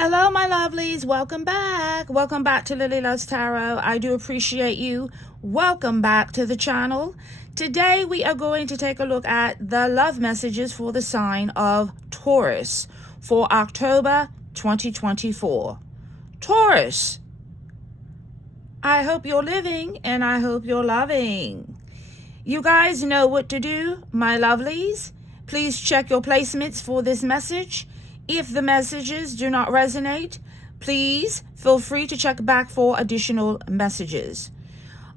Hello, my lovelies. Welcome back. Welcome back to Lily Loves Tarot. I do appreciate you. Welcome back to the channel. Today, we are going to take a look at the love messages for the sign of Taurus for October 2024. Taurus, I hope you're living and I hope you're loving. You guys know what to do, my lovelies. Please check your placements for this message. If the messages do not resonate, please feel free to check back for additional messages.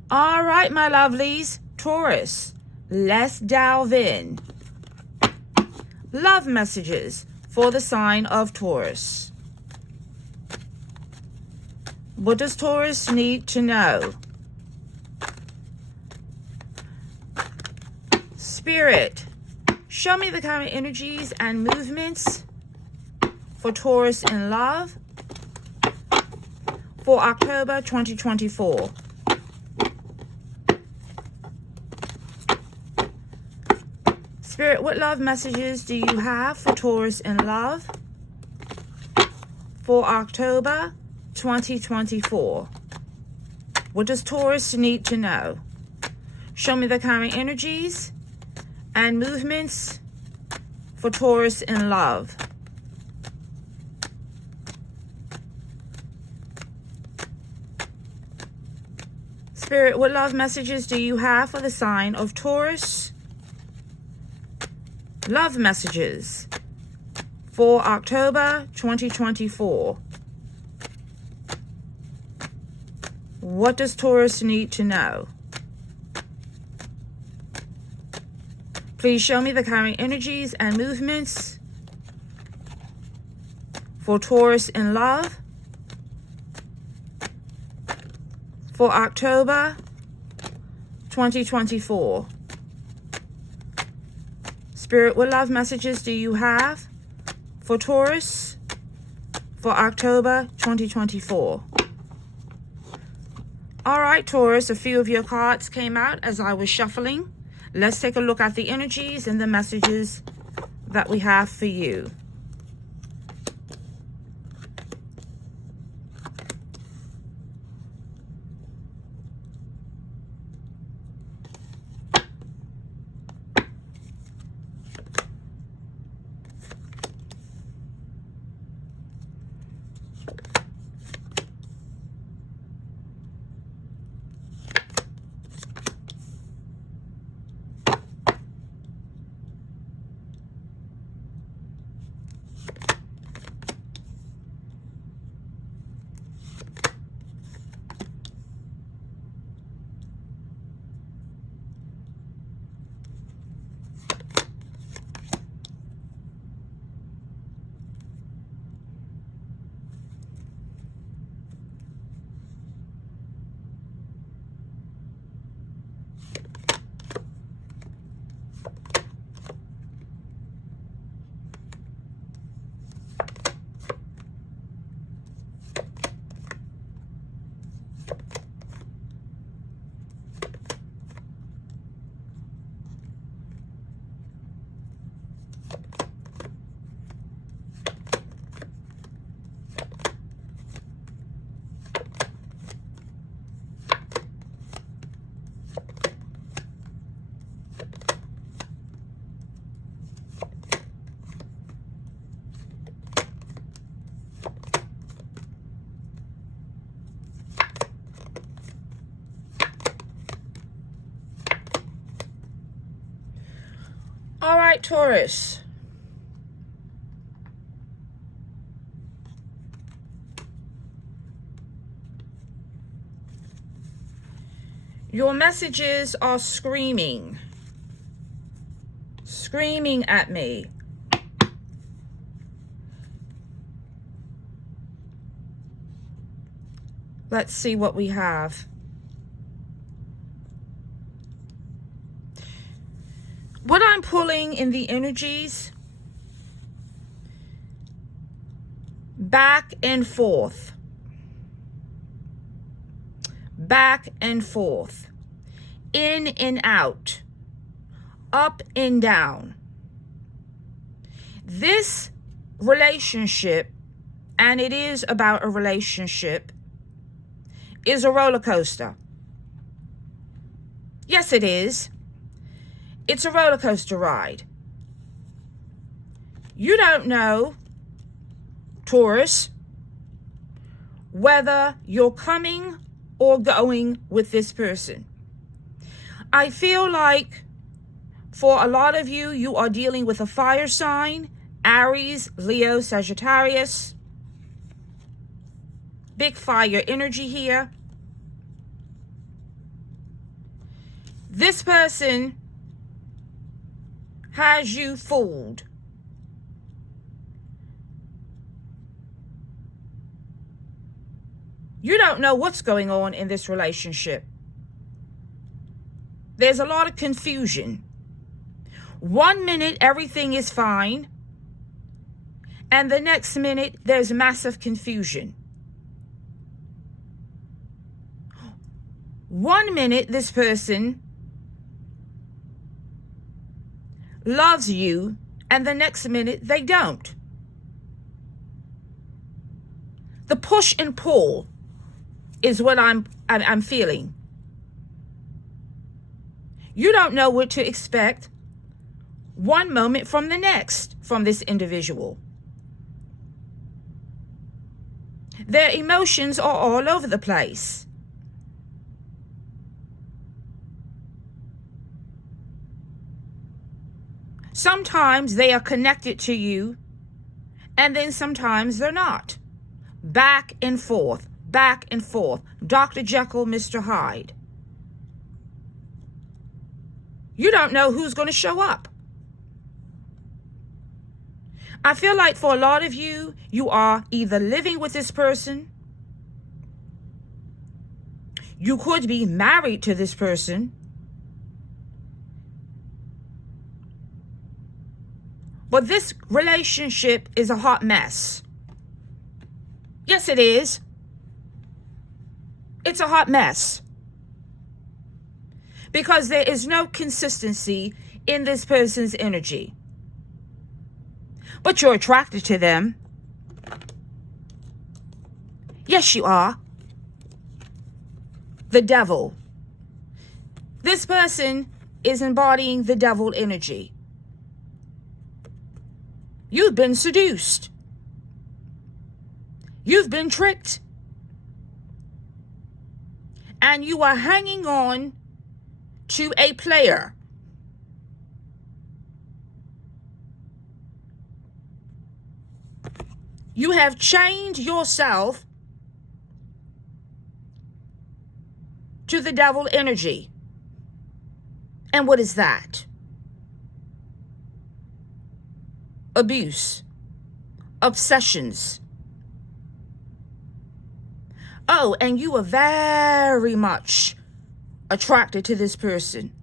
All right, my lovelies, Taurus, let's delve in. Love messages for the sign of Taurus. What does Taurus need to know? Spirit, show me the current energies and movements for Taurus in love for October 2024. Spirit, what love messages do you have for Taurus in love for October 2024? What does Taurus need to know? Show me the current energies and movements for Taurus in love. Spirit, what love messages do you have for the sign of Taurus? Love messages for October 2024. What does Taurus need to know? Please show me the current energies and movements for Taurus in love for October 2024. Spirit, what love messages do you have for Taurus for October 2024? All right, Taurus, a few of your cards came out as I was shuffling. Let's take a look at the energies and the messages that we have for you. All right, Taurus. Your messages are screaming at me. Let's see what we have. What I'm pulling in the energies, back and forth, in and out, up and down. This relationship and it is about a relationship, is a roller coaster. Yes, it is. It's a roller coaster ride. You don't know, Taurus, whether you're coming or going with this person. I feel like for a lot of you, you are dealing with a fire sign, Aries, Leo, Sagittarius. Big fire energy here. This person has you fooled. You don't know what's going on in this relationship. There's a lot of confusion. 1 minute, everything is fine. And the next minute, there's massive confusion. 1 minute, this person loves you, and the next minute, they don't. The push and pull is what I'm feeling. You don't know what to expect one moment from the next from this individual. Their emotions are all over the place. Sometimes they are connected to you, and then sometimes they're not. Back and forth, back and forth. Dr. Jekyll, Mr. Hyde. You don't know who's going to show up. I feel like for a lot of you, you are either living with this person, you could be married to this person, but this relationship is a hot mess. Yes, it is. It's a hot mess. Because there is no consistency in this person's energy. But you're attracted to them. Yes, you are. The devil. This person is embodying the devil energy. You've been seduced. You've been tricked. And you are hanging on to a player. You have chained yourself to the devil energy. And what is that? Abuse, obsessions. Oh, and you are very much attracted to this person.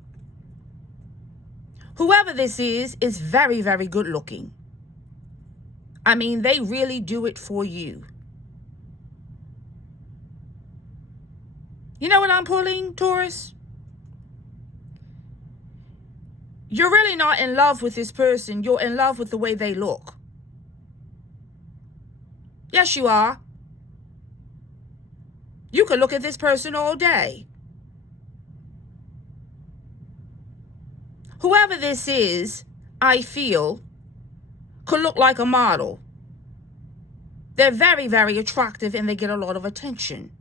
Whoever this is very, very good looking. I mean, they really do it for you. You know what I'm pulling, Taurus? You're really not in love with this person. You're in love with the way they look. Yes, you are. You could look at this person all day. Whoever this is, I feel, could look like a model. They're very, very attractive and they get a lot of attention.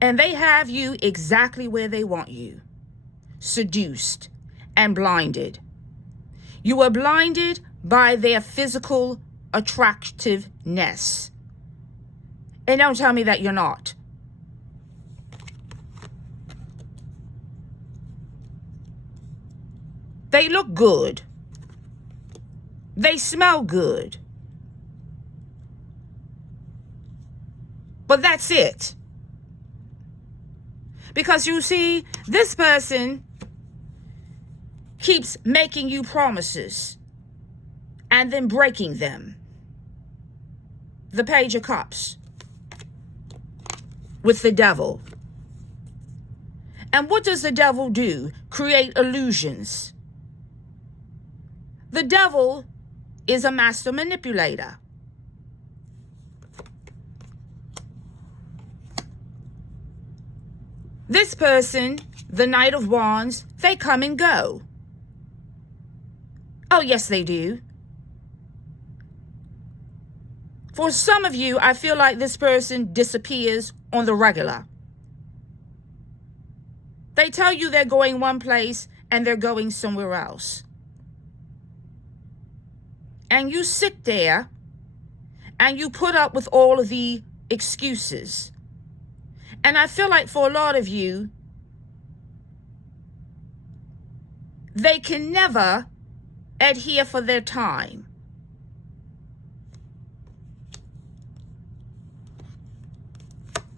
And they have you exactly where they want you. Seduced and blinded. You are blinded by their physical attractiveness. And don't tell me that you're not. They look good. They smell good. But that's it. Because you see, this person keeps making you promises and then breaking them. The Page of Cups with the devil. And what does the devil do? Create illusions. The devil is a master manipulator. This person, the Knight of Wands, they come and go. Oh, yes, they do. For some of you, I feel like this person disappears on the regular. They tell you they're going one place and they're going somewhere else. And you sit there and you put up with all of the excuses. And I feel like for a lot of you, they can never adhere for their time.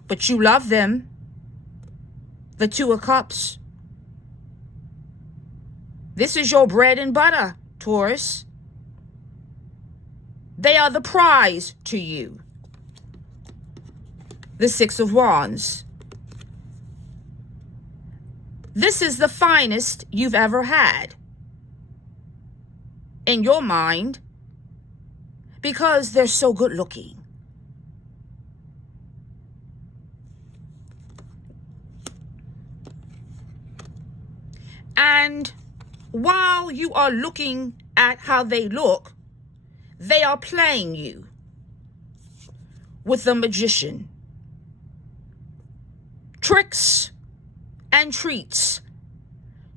But you love them. The Two of Cups. This is your bread and butter, Taurus. They are the prize to you. The Six of Wands. This is the finest you've ever had. In your mind. Because they're so good looking. And while you are looking at how they look, they are playing you with the Magician. Tricks and treats.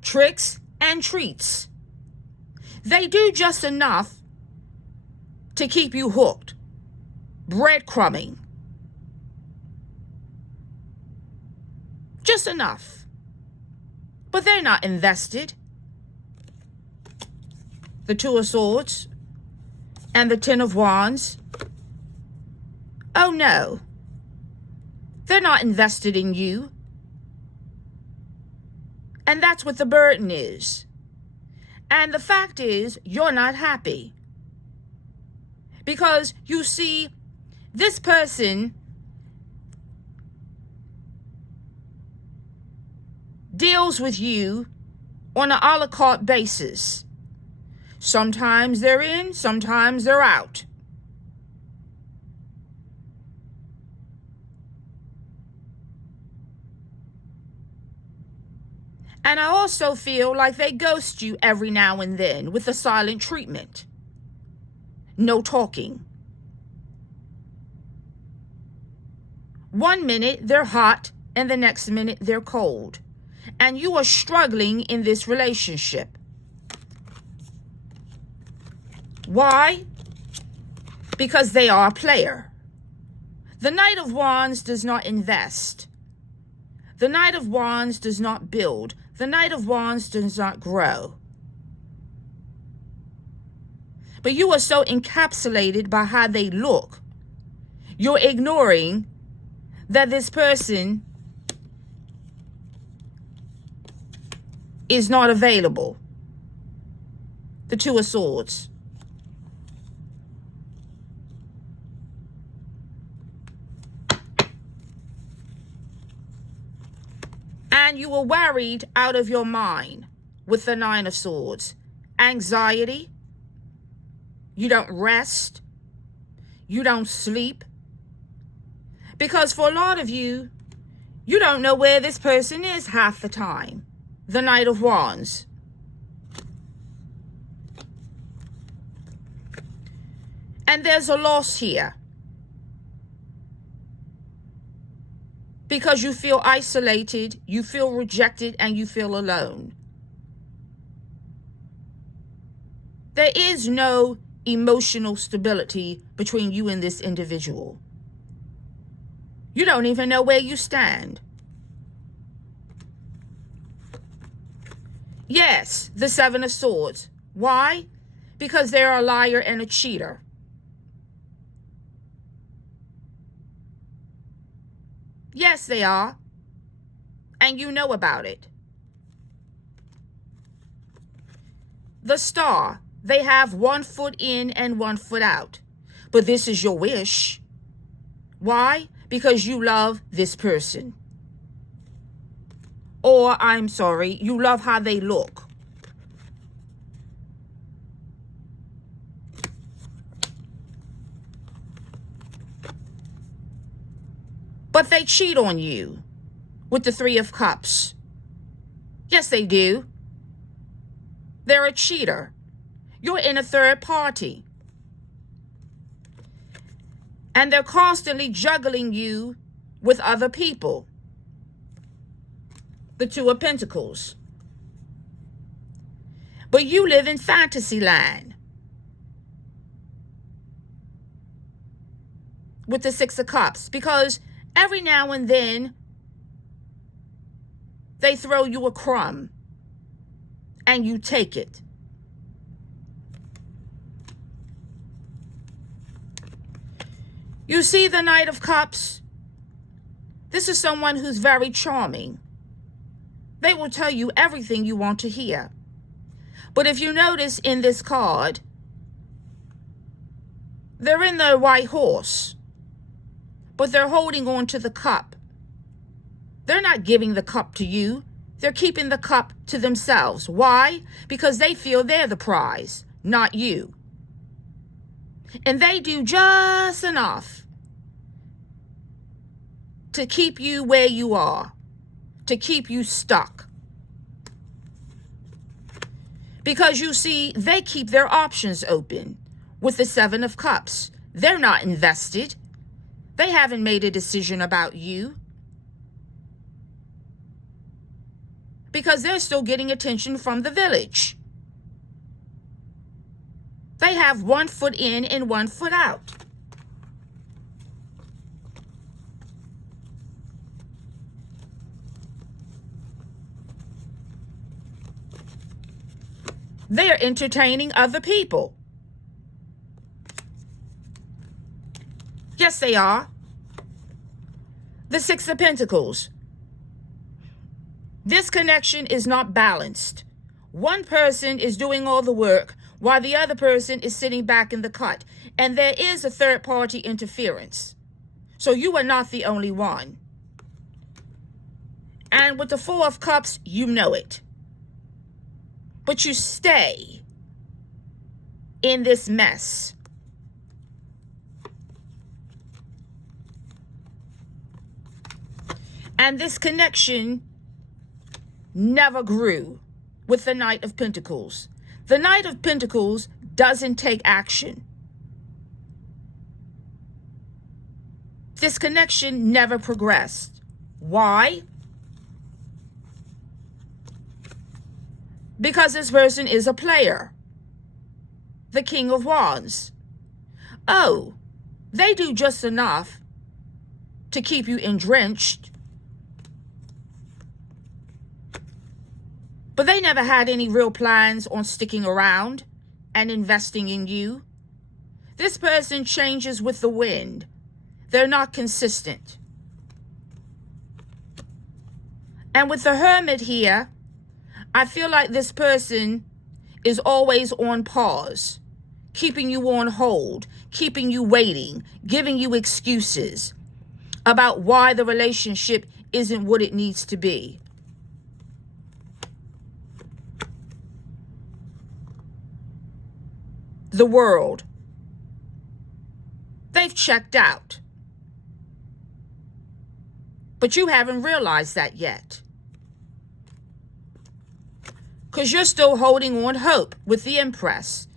Tricks and treats. They do just enough to keep you hooked. Breadcrumbing. Just enough. But they're not invested. The Two of Swords and the Ten of Wands. Oh no. They're not invested in you. And that's what the burden is. And the fact is, you're not happy. Because you see, this person deals with you on an a la carte basis. Sometimes they're in, sometimes they're out. And I also feel like they ghost you every now and then with a silent treatment. No talking. 1 minute they're hot and the next minute they're cold. And you are struggling in this relationship. Why? Because they are a player. The Knight of Wands does not invest. The Knight of Wands does not build. The Knight of Wands does not grow. But you are so encapsulated by how they look. You're ignoring that this person is not available. The Two of Swords. And you were worried out of your mind with the Nine of Swords. Anxiety. You don't rest. You don't sleep. Because for a lot of you, you don't know where this person is half the time. The Knight of Wands. And there's a loss here. Because you feel isolated, you feel rejected, and you feel alone. There is no emotional stability between you and this individual. You don't even know where you stand. Yes, the Seven of Swords. Why? Because they're a liar and a cheater. Yes, they are. And you know about it. The Star. They have 1 foot in and 1 foot out. But this is your wish. Why? Because you love this person. Or, I'm sorry, you love how they look. But they cheat on you. with the Three of Cups. Yes, they do. They're a cheater. You're in a third party. And they're constantly juggling you with other people. The Two of Pentacles. But you live in fantasy land. With the Six of Cups. Because every now and then, they throw you a crumb. And you take it. You see the Knight of Cups? This is someone who's very charming. They will tell you everything you want to hear. But if you notice in this card, they're in their white horse, but they're holding on to the cup. They're not giving the cup to you. They're keeping the cup to themselves. Why? Because they feel they're the prize, not you. And they do just enough to keep you where you are, to keep you stuck. Because you see, they keep their options open with the Seven of Cups. They're not invested. They haven't made a decision about you. Because they're still getting attention from the village. They have 1 foot in and 1 foot out. They're entertaining other people. Yes, they are. The Six of Pentacles. This connection is not balanced. One person is doing all the work while the other person is sitting back in the cut. And there is a third-party interference. So you are not the only one. And with the Four of Cups, you know it. But you stay in this mess. And this connection never grew with the Knight of Pentacles. The Knight of Pentacles doesn't take action. This connection never progressed. Why? Because this person is a player. The King of Wands. Oh, they do just enough to keep you drenched. But they never had any real plans on sticking around and investing in you. This person changes with the wind. They're not consistent. And with the Hermit here, I feel like this person is always on pause, keeping you on hold, keeping you waiting, giving you excuses about why the relationship isn't what it needs to be. The World. They've checked out. But you haven't realized that yet. Because you're still holding on hope with the Empress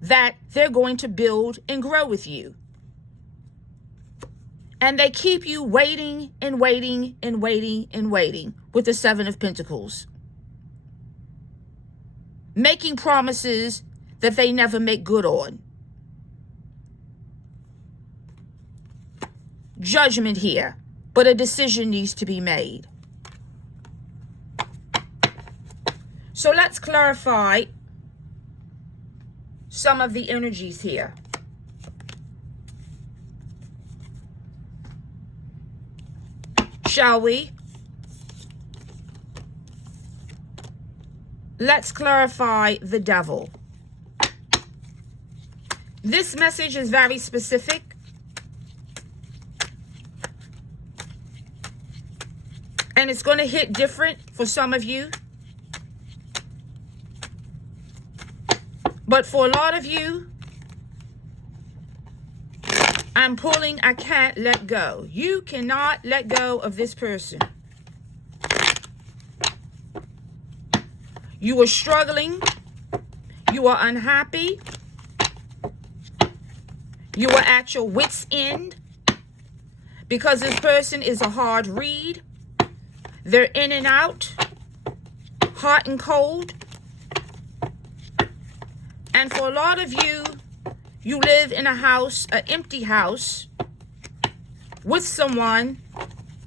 that they're going to build and grow with you. And they keep you waiting and waiting and waiting and waiting with the Seven of Pentacles. Making promises that they never make good on. Judgment here, but a decision needs to be made. So let's clarify some of the energies here. Shall we? Let's clarify the Devil. This message is very specific. And it's going to hit different for some of you. But for a lot of you, I'm pulling, I can't let go. You cannot let go of this person. You are struggling. You are unhappy. You are at your wit's end because this person is a hard read. They're in and out, hot and cold. And for a lot of you, you live in a house, an empty house, with someone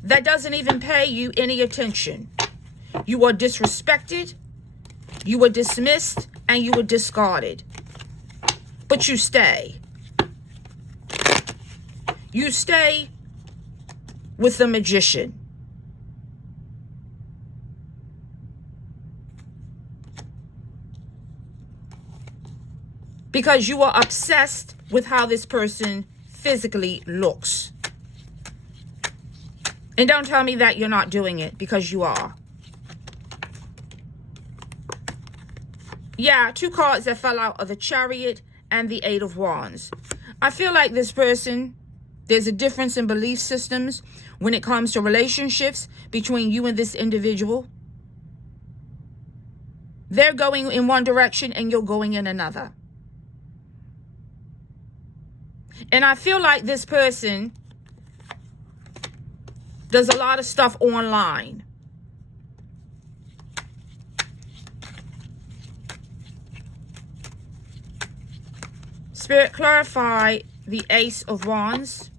that doesn't even pay you any attention. You are disrespected, you are dismissed, and you are discarded. But you stay. You stay with the magician. Because you are obsessed with how this person physically looks. And don't tell me that you're not doing it, because you are. Yeah, two cards that fell out are the Chariot and the Eight of Wands. I feel like this person, there's a difference in belief systems when it comes to relationships between you and this individual. They're going in one direction and you're going in another. And I feel like this person does a lot of stuff online. Spirit, clarify the Ace of Wands.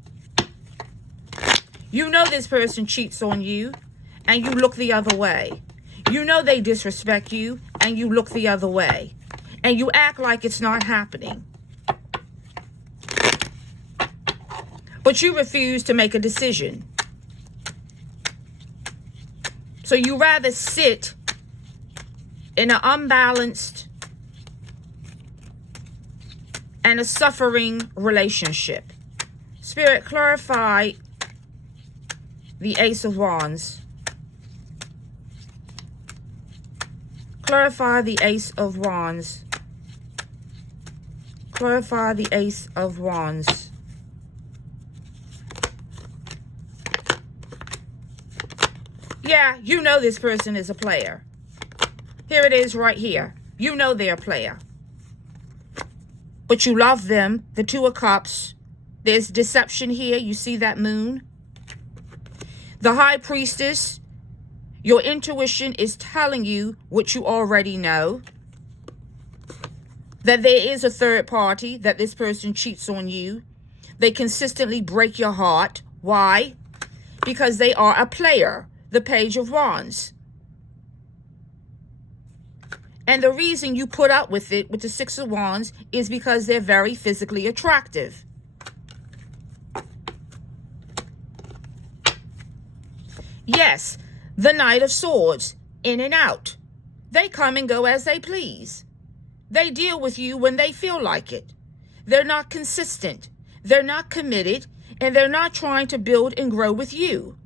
You know this person cheats on you and you look the other way. You know they disrespect you and you look the other way. And you act like it's not happening. But you refuse to make a decision. So you rather sit in an unbalanced and a suffering relationship. Spirit, clarify the Ace of Wands. Clarify the Ace of Wands. Clarify the Ace of Wands. Yeah, you know this person is a player. Here it is right here. You know they're a player. But you love them. The Two of Cups. There's deception here. You see that moon? The High Priestess. Your intuition is telling you what you already know. That there is a third party. That this person cheats on you. They consistently break your heart. Why? Because they are a player. The Page of Wands. And the reason you put up with it with the Six of Wands is because they're very physically attractive. Yes, the Knight of Swords, in and out. They come and go as they please. They deal with you when they feel like it. They're not consistent. They're not committed. And they're not trying to build and grow with you.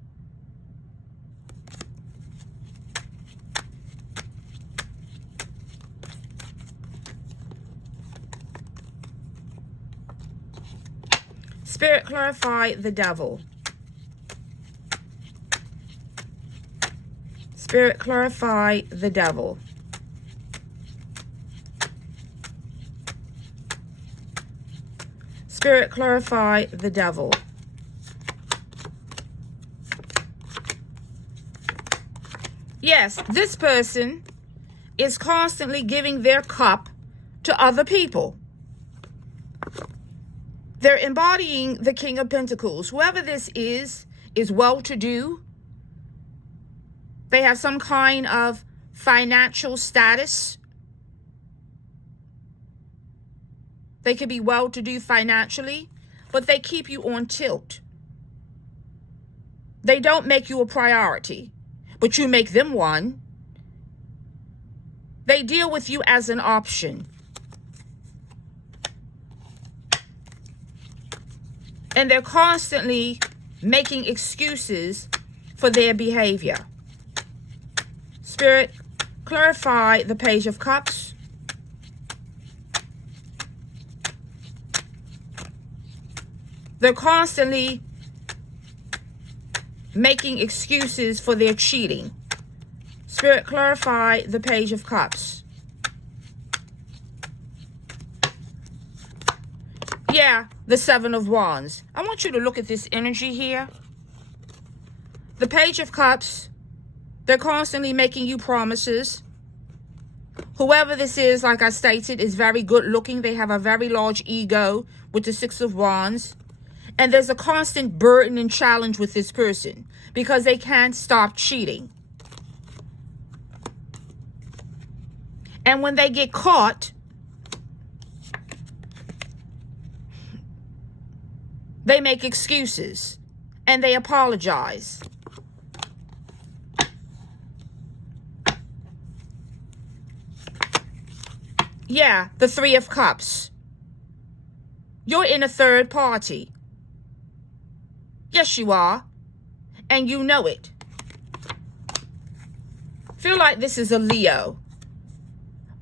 Spirit, clarify the Devil. Spirit, clarify the Devil. Spirit, clarify the Devil. Yes, this person is constantly giving their cup to other people. They're embodying the King of Pentacles. Whoever this is well-to-do. They have some kind of financial status. They could be well-to-do financially, but they keep you on tilt. They don't make you a priority, but you make them one. They deal with you as an option. And they're constantly making excuses for their behavior. Spirit, clarify the Page of Cups. They're constantly making excuses for their cheating. Spirit, clarify the Page of Cups. Yeah, the Seven of Wands. I want you to look at this energy here. The Page of Cups, they're constantly making you promises. Whoever this is, like I stated, is very good looking. They have a very large ego with the Six of Wands. And there's a constant burden and challenge with this person because they can't stop cheating. And when they get caught, they make excuses and they apologize. Yeah, the Three of Cups. You're in a third party. Yes, you are. And you know it. Feel like this is a Leo.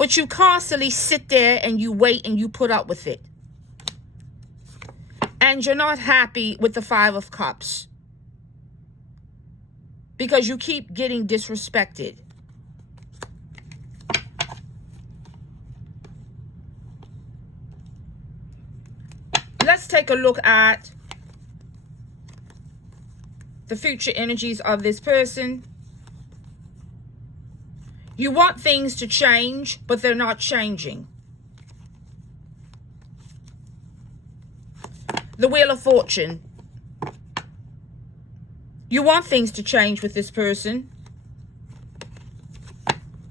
But you constantly sit there and you wait and you put up with it. And you're not happy with the Five of Cups. Because you keep getting disrespected. Let's take a look at the future energies of this person. You want things to change, but they're not changing. The Wheel of Fortune. You want things to change with this person,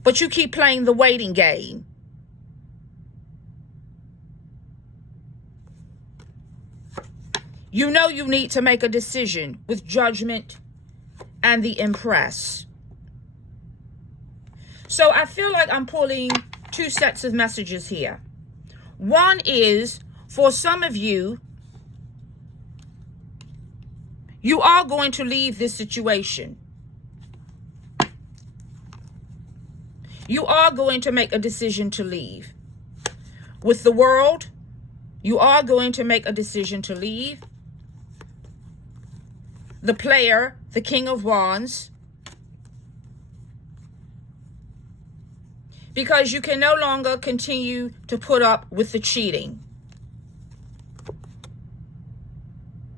but you keep playing the waiting game. You know you need to make a decision with Judgment and the Empress. So I feel like I'm pulling two sets of messages here. One is, for some of you, you are going to leave this situation. You are going to make a decision to leave. With the World, you are going to make a decision to leave. The Player, the King of Wands. Because you can no longer continue to put up with the cheating.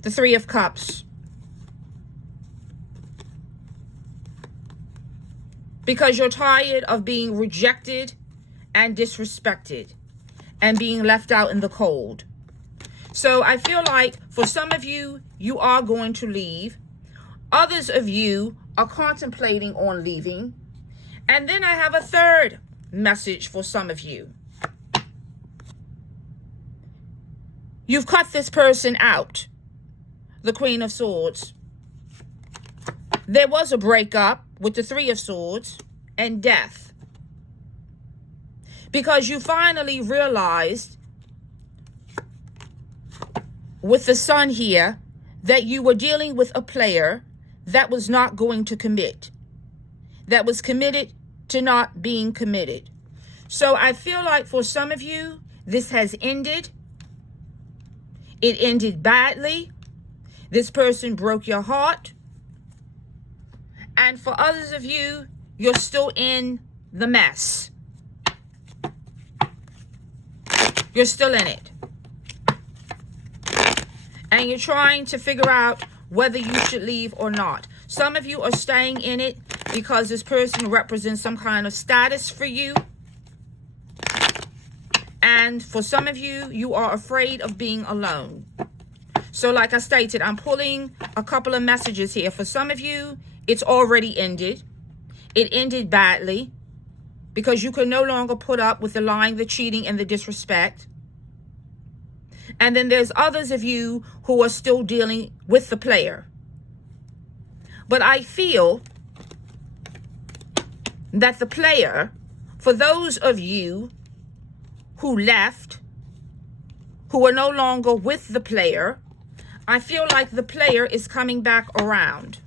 The Three of Cups. Because you're tired of being rejected and disrespected and being left out in the cold. So I feel like for some of you, you are going to leave. Others of you are contemplating on leaving. And then I have a third message for some of you. You've cut this person out. The Queen of Swords. There was a breakup with the Three of Swords and death. Because you finally realized with the Sun here that you were dealing with a player that was not going to commit. That was committed to not being committed. So I feel like for some of you, this has ended. It ended badly. This person broke your heart. And for others of you, you're still in the mess. You're still in it. And you're trying to figure out whether you should leave or not. Some of you are staying in it because this person represents some kind of status for you. And for some of you, you are afraid of being alone. So like I stated, I'm pulling a couple of messages here. For some of you, it's already ended. It ended badly because you can no longer put up with the lying, the cheating, and the disrespect. And then there's others of you who are still dealing with the player. But I feel that the player, for those of you who left, who are no longer with the player, I feel like the player is coming back around.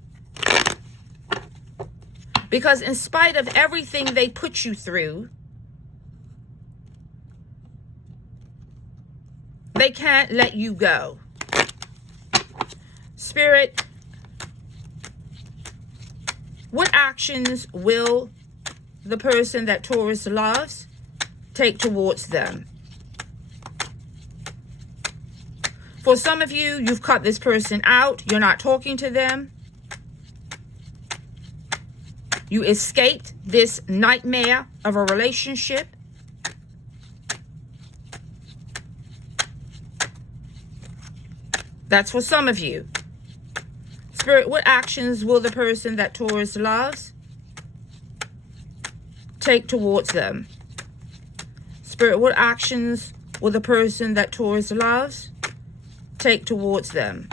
Because in spite of everything they put you through, they can't let you go. Spirit, what actions will the person that Taurus loves take towards them. For some of you, you've cut this person out. You're not talking to them. You escaped this nightmare of a relationship. That's for some of you. Spirit, what actions will the person that Taurus loves take towards them? Spirit, what actions will the person that Taurus loves take towards them?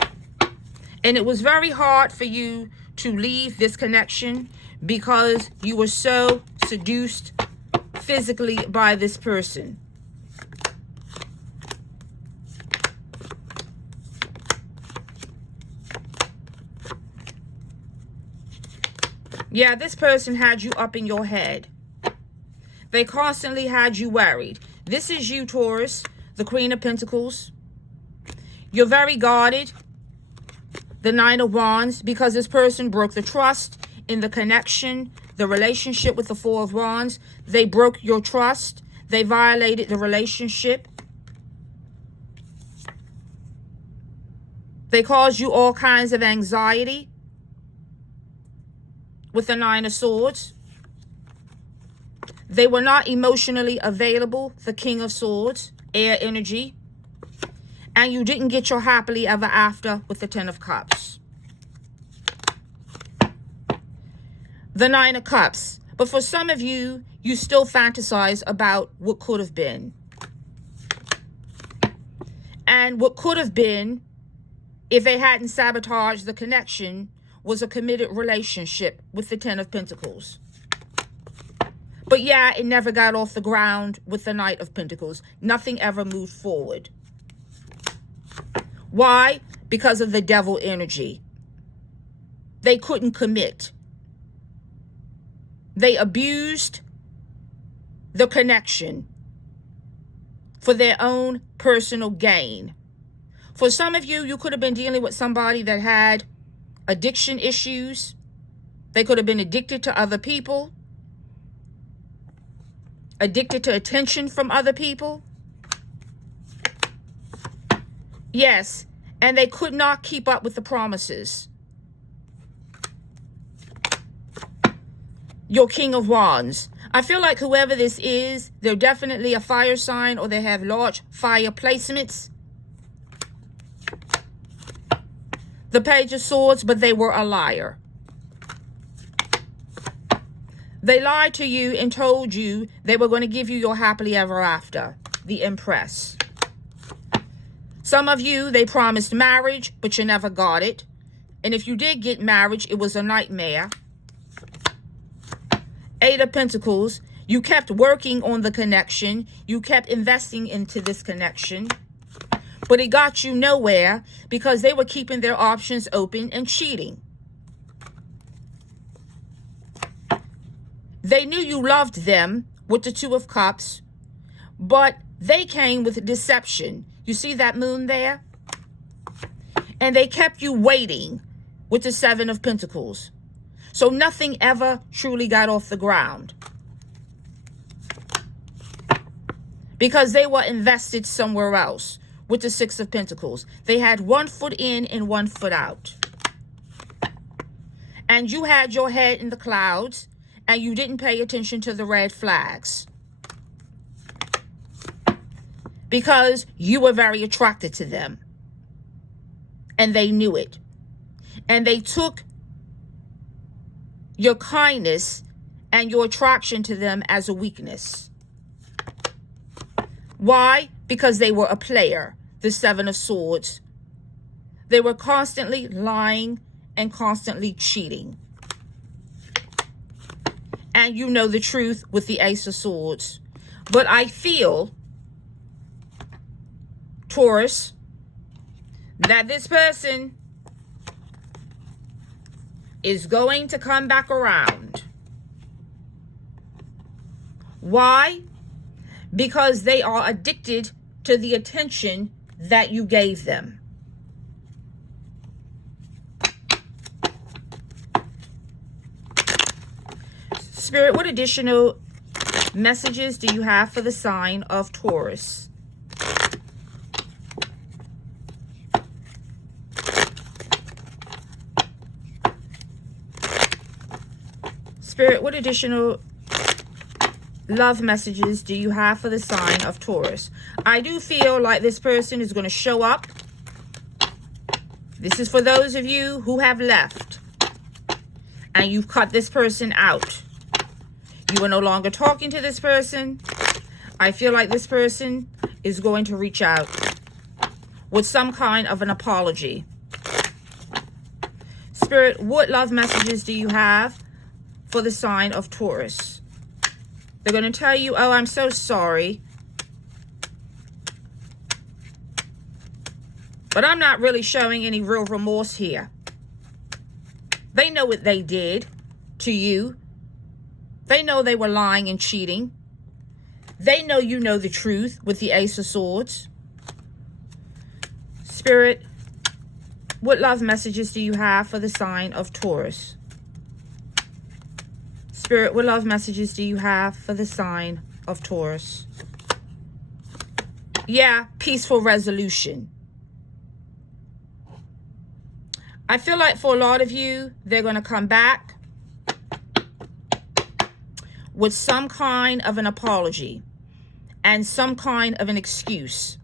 And it was very hard for you to leave this connection because you were so seduced physically by this person. Yeah, this person had you up in your head. They constantly had you worried. This is you, Taurus, the Queen of Pentacles. You're very guarded, the Nine of Wands, because this person broke the trust in the connection, the relationship with the Four of Wands. They broke your trust. They violated the relationship. They caused you all kinds of anxiety with the Nine of Swords. They were not emotionally available, the King of Swords, air energy. And you didn't get your happily ever after with the Ten of Cups. The Nine of Cups. But for some of you, you still fantasize about what could have been. And what could have been, if they hadn't sabotaged the connection, was a committed relationship with the Ten of Pentacles. But yeah, it never got off the ground with the Knight of Pentacles. Nothing ever moved forward. Why? Because of the devil energy. They couldn't commit. They abused the connection for their own personal gain. For some of you, you could have been dealing with somebody that had addiction issues. They could have been addicted to other people, addicted to attention from other people. Yes, and they could not keep up with the promises. Your King of Wands. I feel like whoever this is, they're definitely a fire sign, or they have large fire placements. The Page of Swords, but they were a liar. They lied to you and told you they were going to give you your happily ever after. The Empress. Some of you, they promised marriage, but you never got it. And if you did get marriage, it was a nightmare. Eight of Pentacles. You kept working on the connection. You kept investing into this connection. But it got you nowhere because they were keeping their options open and cheating. They knew you loved them with the Two of Cups, but they came with deception. You see that moon there? And they kept you waiting with the Seven of Pentacles. So nothing ever truly got off the ground. Because they were invested somewhere else with the Six of Pentacles. They had one foot in and one foot out. And you had your head in the clouds, and you didn't pay attention to the red flags. Because you were very attracted to them. And they knew it. And they took your kindness and your attraction to them as a weakness. Why? Because they were a player, the Seven of Swords. They were constantly lying and constantly cheating. And you know the truth with the Ace of Swords. But I feel, Taurus, that this person is going to come back around. Why? Because they are addicted to the attention that you gave them. Spirit, what additional messages do you have for the sign of Taurus? Spirit, what additional love messages do you have for the sign of Taurus? I do feel like this person is going to show up. This is for those of you who have left and you've cut this person out. You are no longer talking to this person. I feel like this person is going to reach out with some kind of an apology. Spirit, what love messages do you have for the sign of Taurus? They're going to tell you, oh, I'm so sorry, but I'm not really showing any real remorse here. They know what they did to you. They know they were lying and cheating. They know you know the truth with the Ace of Swords. Spirit, what love messages do you have for the sign of Taurus? Spirit, what love messages do you have for the sign of Taurus? Yeah, peaceful resolution. I feel like for a lot of you, they're going to come back with some kind of an apology and some kind of an excuse.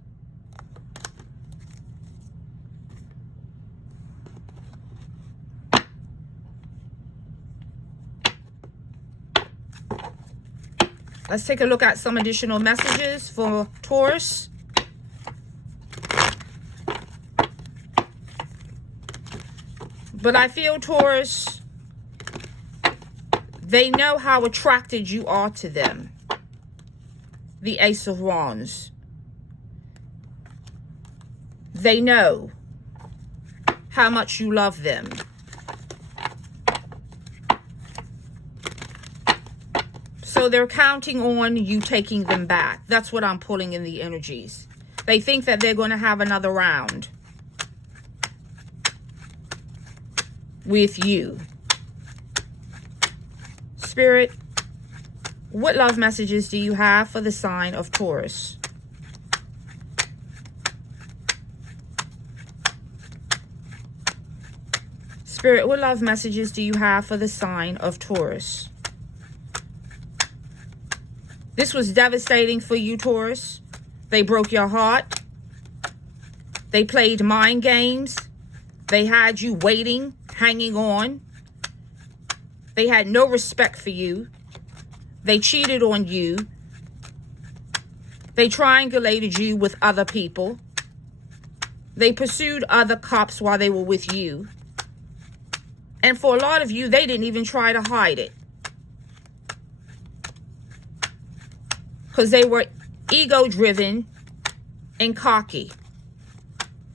Let's take a look at some additional messages for Taurus. But I feel, Taurus, they know how attracted you are to them. The Ace of Wands. They know how much you love them. So they're counting on you taking them back. That's what I'm pulling in the energies. They think that they're going to have another round with you. Spirit, what love messages do you have for the sign of Taurus? Spirit, what love messages do you have for the sign of Taurus? This was devastating for you, Taurus. They broke your heart. They played mind games. They had you waiting, hanging on. They had no respect for you. They cheated on you. They triangulated you with other people. They pursued other cops while they were with you. And for a lot of you, they didn't even try to hide it. Because they were ego-driven and cocky.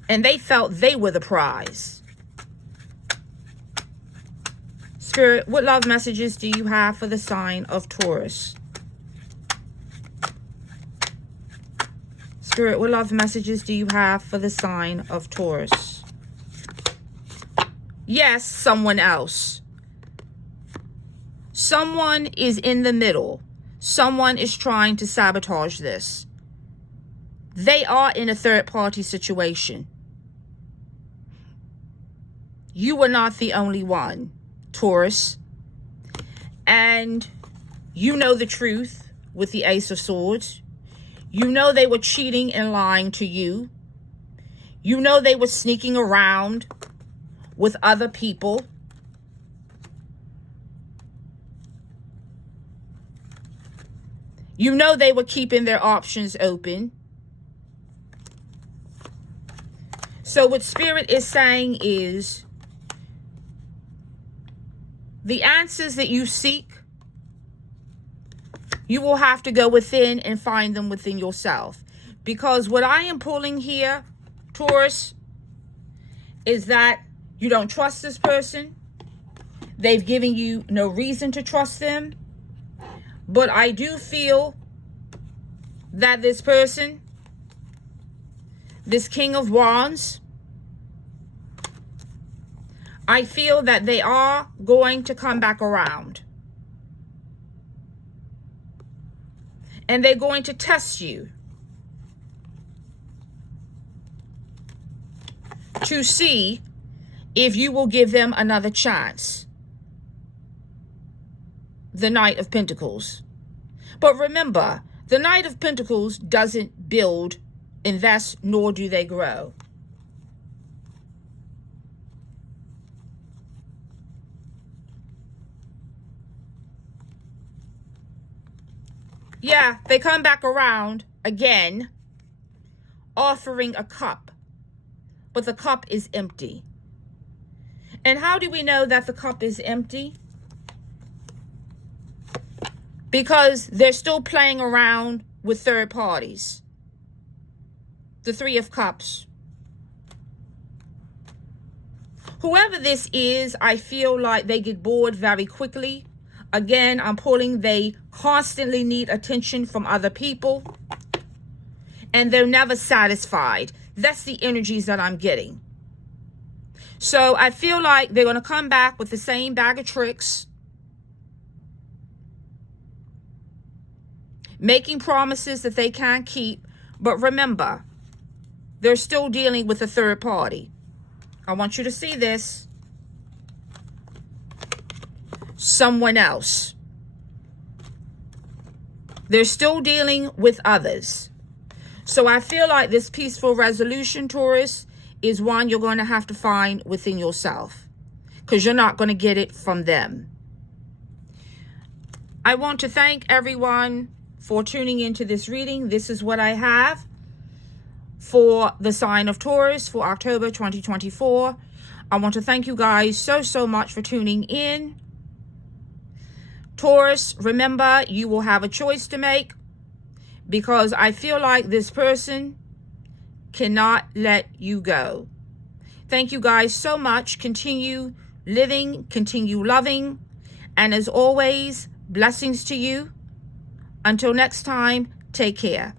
And they felt they were the prize. Spirit, what love messages do you have for the sign of Taurus? Spirit, what love messages do you have for the sign of Taurus? Yes, someone else. Someone is in the middle. Someone is trying to sabotage this. They are in a third-party situation. You were not the only one, Taurus. And you know the truth with the Ace of Swords. You know they were cheating and lying to you. You know they were sneaking around with other people. You know they were keeping their options open. So what Spirit is saying is, the answers that you seek, you will have to go within and find them within yourself. Because what I am pulling here, Taurus, is that you don't trust this person. They've given you no reason to trust them. But I do feel that this person, this King of Wands, I feel that they are going to come back around. And they're going to test you to see if you will give them another chance. The Knight of Pentacles. But remember, the Knight of Pentacles doesn't build, invest, nor do they grow. Yeah, they come back around again, offering a cup. But the cup is empty. And how do we know that the cup is empty? Because they're still playing around with third parties. The Three of Cups. Whoever this is, I feel like they get bored very quickly. Again, I'm pulling, they constantly need attention from other people. And they're never satisfied. That's the energies that I'm getting. So I feel like they're going to come back with the same bag of tricks. Making promises that they can't keep. But remember, they're still dealing with a third party. I want you to see this. Someone else. They're still dealing with others. So I feel like this peaceful resolution, Taurus, is one you're going to have to find within yourself. Because you're not going to get it from them. I want to thank everyone for tuning into this reading. This is what I have for the sign of Taurus for October 2024. I want to thank you guys so much for tuning in. Taurus, remember, you will have a choice to make, because I feel like this person cannot let you go. Thank you guys so much. Continue living, continue loving, and as always, blessings to you. Until next time, take care.